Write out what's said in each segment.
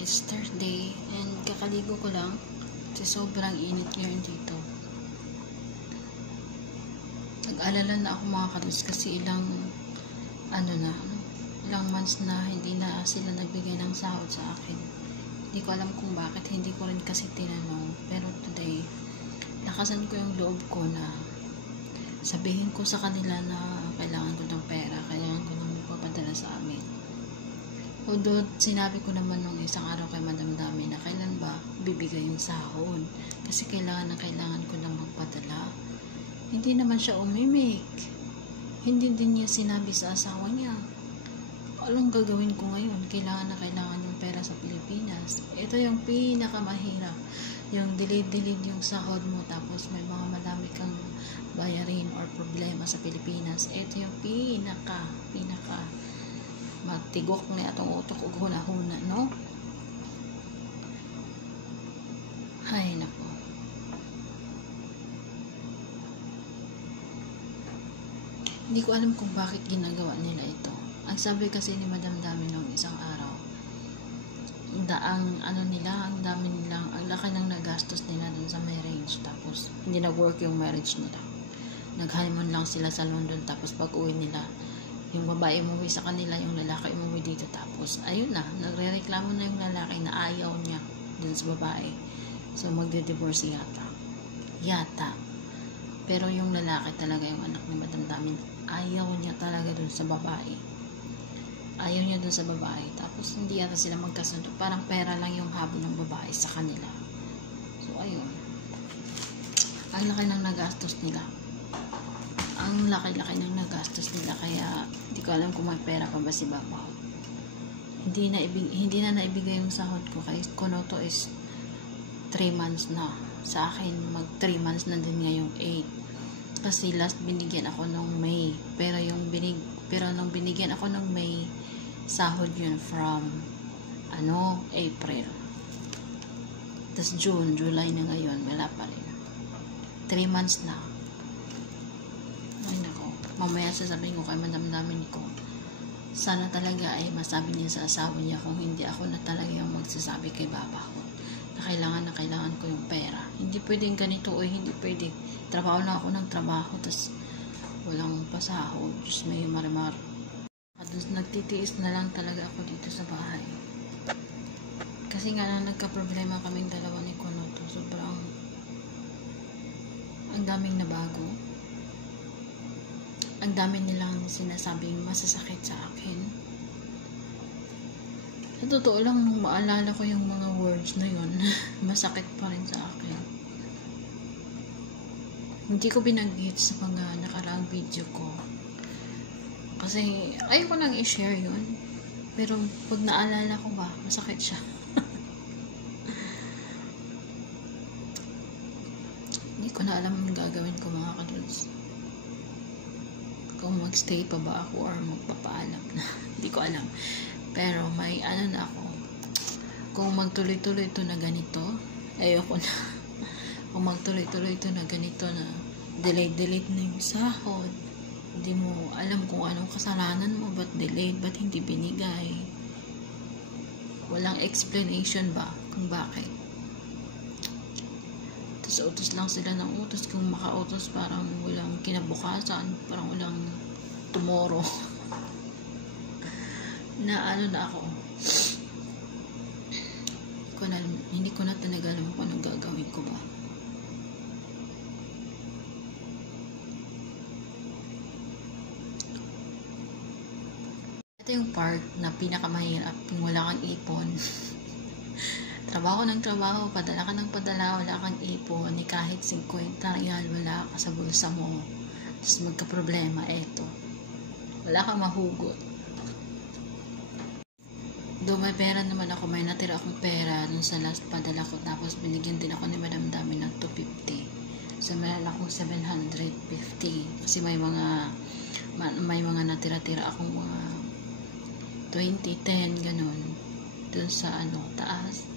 It's Thursday and kakaligo ko lang kasi sobrang init ngayon dito. Nag-alala na ako mga kados kasi ilang months na hindi na sila nagbigay ng sahod sa akin. Hindi ko alam kung bakit, hindi ko rin kasi tinanong. Pero today, nakasan ko yung loob ko na sabihin ko sa kanila na kailangan ko ng pera, kailangan ko ng magpapadala sa amin. Although, sinabi ko naman nung isang araw kay Madam Dami na kailan ba bibigay yung sahod. Kasi kailangan ko lang magpadala. Hindi naman siya umimik. Hindi din niya sinabi sa asawa niya. Anong gagawin ko ngayon? Kailangan yung pera sa Pilipinas. Ito yung pinakamahirap. Yung delayed yung sahod mo tapos may mga madami kang bayarin or problema sa Pilipinas. Ito yung pinaka matigok na atong utok ug hunahuna, no? Hay nako. Hindi ko alam kung bakit ginagawa nila ito. Ang sabi kasi ni Madam Dami nung isang araw, ang laki ng nagastos nila dun sa marriage, tapos hindi nag-work yung marriage nila. Nag-honeymoon lang sila sa London, tapos pag-uwi nila, yung babae umuwi sa kanila, yung lalaki umuwi dito, tapos ayun na, nagre-reklamo na yung lalaki na ayaw niya dun sa babae. So magde-divorce yata. Pero yung lalaki talaga, yung anak ni Madam Dami, ayaw niya talaga dun sa babae. Ayaw niya dun sa babae. Tapos hindi yata sila magkasundo. Parang pera lang yung habol ng babae sa kanila. So ayun. Ang laki ng nagastos nila. Ang laki-laki ng nagastos nila. Kaya hindi ko alam kung may pera pa ba si Babaw. Hindi na naibigay yung sahod ko. Kaya Konoto is 3 months na. Sa akin, mag 3 months na din ngayong 8. Kasi last binigyan ako nung May. Pero nung binigyan ako ng May, sahod yun from April. Tapos June, July na ngayon, wala pa rin. 3 months na. Ay nako, mamaya sasabihin ko kay Madam Dami ko, sana talaga ay masabi niya sa asawa niya kung hindi ako na talaga yung magsasabi kay Baba ko na kailangan ko yung pera. Hindi pwedeng ganito o hindi pwedeng trabaho na ako ng trabaho tapos walang pasahod. Diyos may marimar. At nagtitiis na lang talaga ako dito sa bahay. Kasi nga na nagka-problema kaming dalawa ni Konoto. Sobrang ang daming nabago. Ang dami nilang sinasabing masasakit sa akin. Sa totoo lang, nung maalala ko yung mga words na yun, masakit pa rin sa akin. Hindi ko binanggit sa mga nakaraang video ko. Kasi ayoko nang i-share yun. Pero pag naalala ko ba, masakit siya. Hindi ko na alam ang gagawin ko mga kadudes. Kung magstay pa ba ako or magpapaalam na. Hindi ko alam. Pero may na ako. Kung magtuloy-tuloy ito na ganito, ayoko na. Kung magtuloy-tuloy ito na ganito na delete na yung sahod, hindi mo alam kung anong kasalanan mo, ba't delayed, ba't hindi binigay. Walang explanation ba kung bakit. Utos lang sila ng utos. Kung makautos, parang walang kinabukasan, parang walang tomorrow. Na ako. Hindi ko na talaga alam kung anong gagawin ko ba. Ito yung part na pinakamahirap kung wala kang ipon. Trabaho ng trabaho, padala ka ng padala, wala kang ipon, ni kahit 50 real, wala ka sa bulsa mo. Tapos magka-problema, eto. Wala kang mahugot. Doon may pera naman ako, may natira akong pera dun sa last padala ko. Tapos binigyan din ako ni Madam Dami ng 250. So meron akong 750. Kasi may mga natira-tira akong mga 20, 10, ganun. Dun sa taas.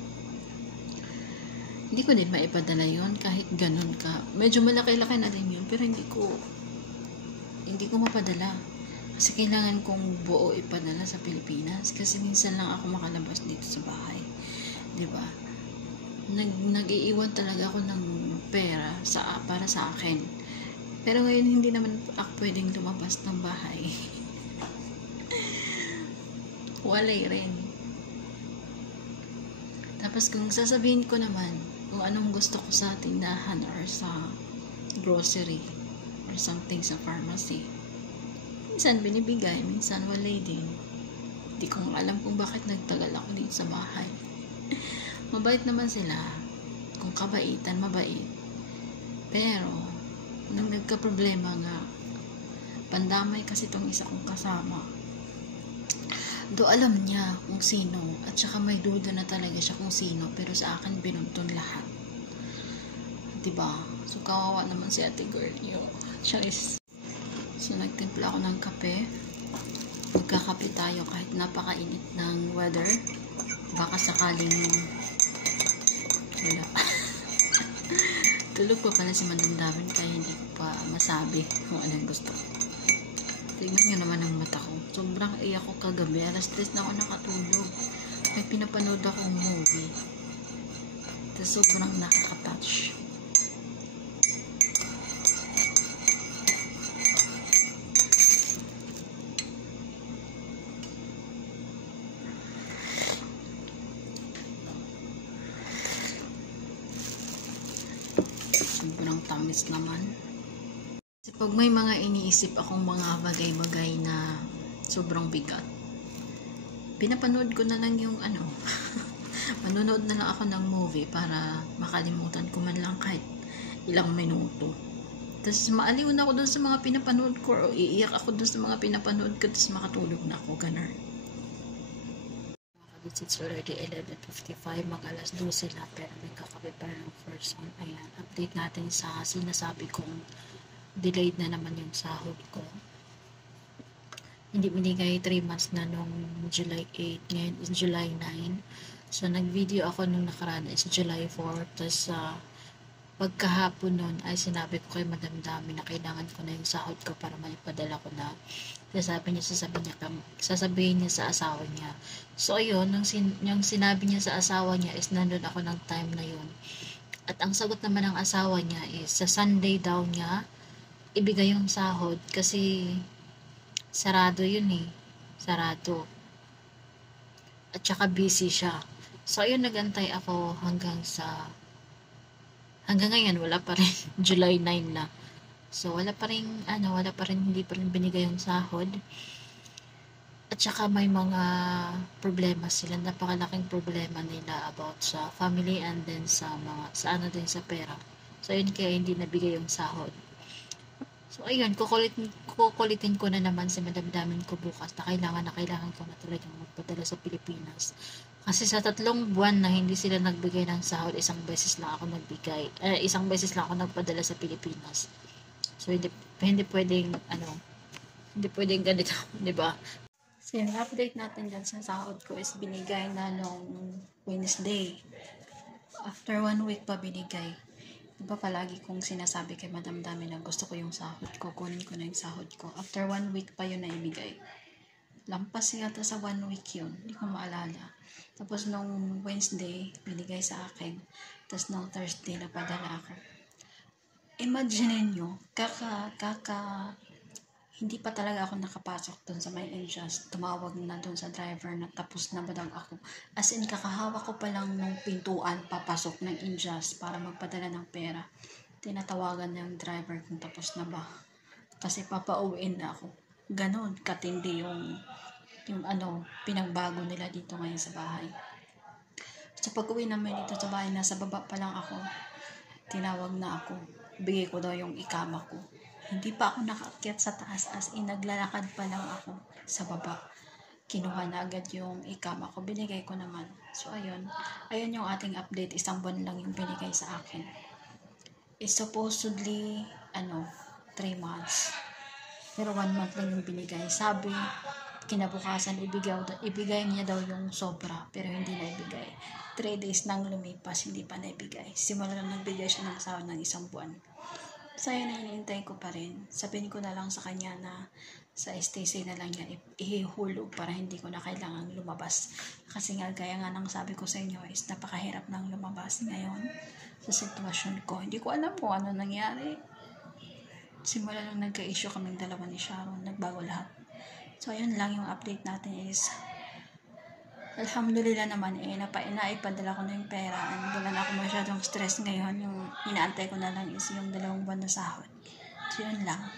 Hindi ko din maipadala yun kahit ganun ka. Medyo malaki-laki na din yun, pero hindi ko mapadala. Kasi kailangan kong buo ipadala sa Pilipinas. Kasi minsan lang ako makalabas dito sa bahay. Diba? Nag-iiwan talaga ako ng pera para sa akin. Pero ngayon hindi naman ako pwedeng lumabas ng bahay. Walay rin. Tapos kung sasabihin ko naman kung anong gusto ko sa tindahan or sa grocery or something sa pharmacy, minsan binibigay, minsan walay din. Hindi ko alam kung bakit nagtagal ako dito sa bahay. Mabait naman sila. Kung kabaitan, mabait. Pero nung nagka-problema nga, pandamay kasi itong isa kong kasama. Do alam niya kung sino, at saka may duda na talaga siya kung sino, pero sa akin binuntun lahat. Diba? So kawawa naman si ate girl. Charis. So nagtimpla ako ng kape. Magkakape tayo kahit napakainit ng weather. Baka sakaling wala. Tulog pa pala si madamdamin kaya hindi ko pa masabi kung anong gusto ko. Tingnan nyo naman ang mata ko. Sobrang iyak ko kagabi. Alas 3 na ako nakatulog. May pinapanood akong movie. Tapos sobrang nakaka-touch. Sobrang tamis naman. Kasi pag may mga iniisip akong mga bagay-bagay na sobrang bigat, pinapanood ko na lang yung manonood na lang ako ng movie para makalimutan ko man lang kahit ilang minuto. Tapos maaliw na ako dun sa mga pinapanood ko o iiyak ako dun sa mga pinapanood ko tapos makatulog na ako, ganun. It's already 11:55, mag-alas 12 na, pero may kakape pa ng first one. Ayan, update natin sa sinasabi kong delayed na naman yung sahod ko. Hindi binigay 3 months na nung July 8, ngayon is July 9. So nag-video ako nung nakaraan is July 4, tapos pagkahapon nun ay sinabi ko kay Madam Dami na kailangan ko na yung sahod ko para maipadala ko na. Sasabihin niya sa asawa niya. So ayun, yung sinabi niya sa asawa niya is nandun ako ng time na yun. At ang sagot naman ng asawa niya is sa Sunday daw niya ibigay yung sahod kasi sarado yun sarado. At saka busy siya. So ayun, nagantay ako hanggang ngayon wala pa rin. July 9 na. So wala pa rin hindi pa rin binigay yung sahod. At saka may mga problema sila, napakalaking problema nila about sa family and then sa din sa pera. So ayun, kaya hindi nabigay yung sahod. So ayun, kukulitin ko na naman si madamdamin ko bukas na kailangan ko na talagang magpadala sa Pilipinas. Kasi sa 3 buwan na hindi sila nagbigay ng sahod, isang beses lang ako nagpadala sa Pilipinas. So hindi pwedeng ganito, 'di ba? So yung update natin dyan sa sahod ko is binigay na nung Wednesday. After 1 week pa binigay. Diba palagi kong sinasabi kay Madam Dami na gusto ko yung sahod ko, kunin ko na yung sahod ko. After 1 week pa yun na ibigay. Lampas yata sa 1 week yun, hindi ko maalala. Tapos nung Wednesday, binigay sa akin. Tapos nung Thursday, napadala ako. Imagine nyo, hindi pa talaga ako nakapasok dun sa may Injust. Tumawag na dun sa driver na tapos na ba daw ako. As in, kakahawak ko pa lang nung pintuan papasok ng Injust para magpadala ng pera. Tinatawagan na yung driver kung tapos na ba. Kasi papauwiin na ako. Ganon, katindi yung pinagbago nila dito ngayon sa bahay. So pag-uwi namin dito sa bahay, nasa baba pa lang ako. Tinawag na ako. Bigay ko daw yung ikama ko. Hindi pa ako nakaakyat sa taas, as in naglalakad pa lang ako sa baba. Kinuha na agad yung ikama ko, binigay ko naman. So ayun yung ating update. 1 buwan lang yung binigay sa akin. It's supposedly 3 months. Pero 1 month lang yung binigay. Sabi, kinabukasan ibigay niya daw yung sobra, pero hindi na ibigay. 3 days nang lumipas, hindi pa naibigay. Simula lang nagbigay siya ng sahod ng 1 buwan. So yun na hinihintay ko pa rin. Sabihin ko na lang sa kanya na sa STC na lang niya ihulog para hindi ko na kailangang lumabas. Kasi nga, gaya nga ng sabi ko sa inyo is napakahirap ng lumabas ngayon sa sitwasyon ko. Hindi ko alam kung ano nangyari. Simula nung nagka-issue kaming dalawa ni Sharon, nagbago lahat. So, ayun lang yung update natin is alhamdulillah naman naipadala ko na yung pera and wala na ako masyadong stress ngayon. Yung inaantay ko na lang is yung 2 buwan na sahod. So, yun lang.